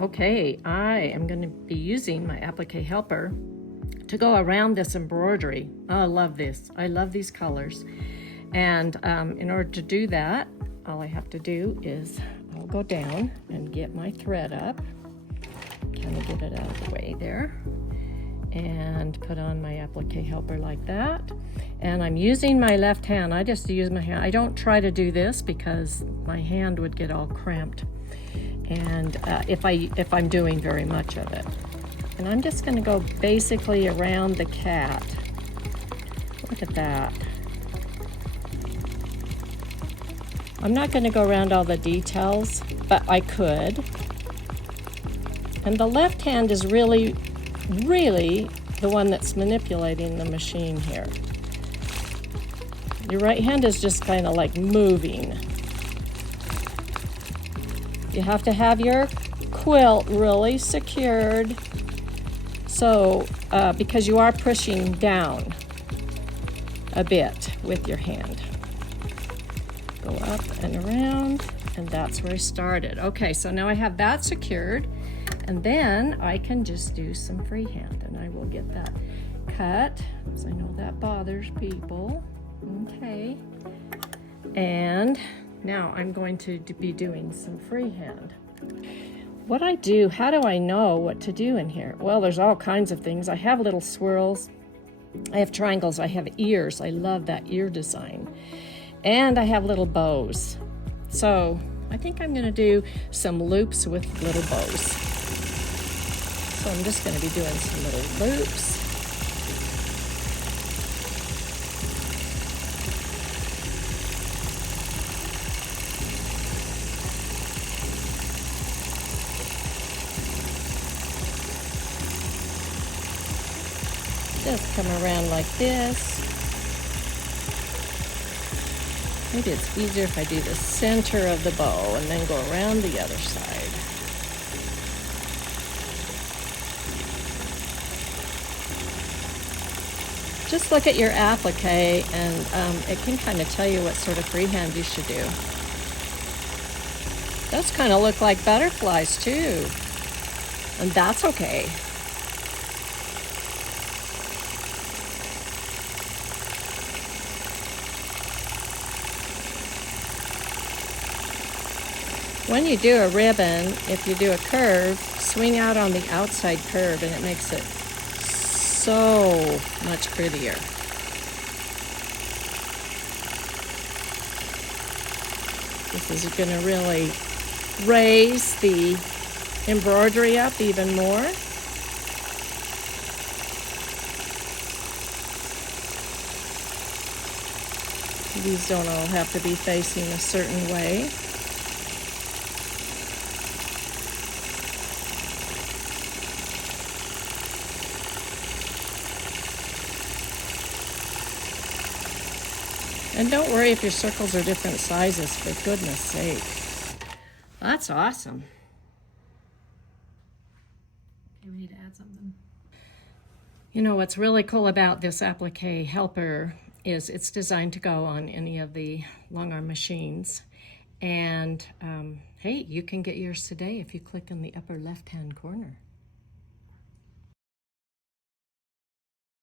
Okay, I am going to be using my applique helper to go around this embroidery. Oh, I love this. I love these colors. And in order to do that, all I have to do is I'll go down and get my thread up, kind of get it out of the way there, and put on my applique helper like that. And I'm using my left hand. I just use my hand. I don't try to do this because my hand would get all cramped, and if I'm doing very much of it. And I'm just going to go basically around the cat. Look at that. I'm not going to go around all the details, but I could. And the left hand is really the one that's manipulating the machine here. Your right hand is just kind of like moving. You have to have your quilt really secured, so because you are pushing down a bit with your hand. Go up and around, and that's where I started. Okay, so now I have that secured, and then I can just do some freehand, and I will get that cut, because I know that bothers people. Okay, and now I'm going to be doing some freehand. What I do, how do I know what to do in here? Well, there's all kinds of things. I have little swirls, I have triangles, I have ears. I love that ear design. And I have little bows. So I think I'm gonna do some loops with little bows. So I'm just gonna be doing some little loops. Just come around like this. Maybe it's easier if I do the center of the bow and then go around the other side. Just look at your applique, and it can kind of tell you what sort of freehand you should do. Those kind of look like butterflies too, and that's okay. When you do a ribbon, if you do a curve, swing out on the outside curve, and it makes it so much prettier. This is going to really raise the embroidery up even more. These don't all have to be facing a certain way. And don't worry if your circles are different sizes, for goodness sake. That's awesome. Okay, we need to add something. You know, what's really cool about this applique helper is it's designed to go on any of the Longarm machines. And hey, you can get yours today if you click in the upper left-hand corner.